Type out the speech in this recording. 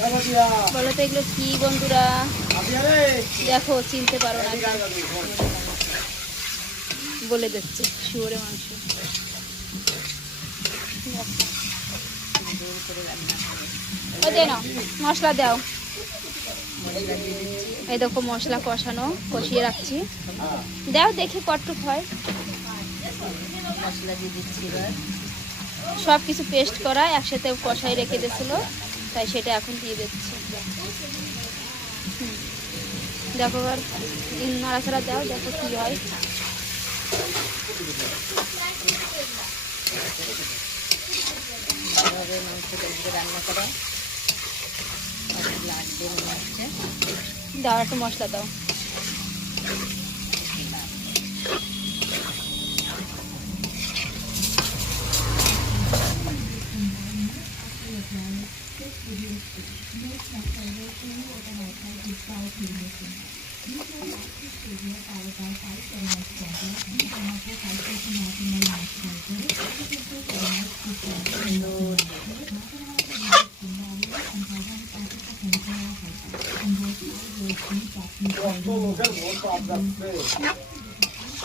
বলো তো এগুলো কি বন্ধুরা? দেখো চিনতে পারো না, বলে দিচ্ছে শুয়োরের মাংস। মশলা দাও। এই দেখো মশলা কষানো, কষিয়ে রাখছি। দাও দেখি কতটুক হয়। মশলা দিয়ে দিচ্ছি এবার। সব কিছু পেস্ট করা একসাথে কষাই রেখে দিয়েছিল, তাই সেটা এখন দিয়ে দিচ্ছি। দেখো এবার নাড়াচাড়া দাও, দেখো কি হয়। এভাবে মাংসটা রান্না করা লাগবে মনে হচ্ছে। দাও একটু মশলা দাও।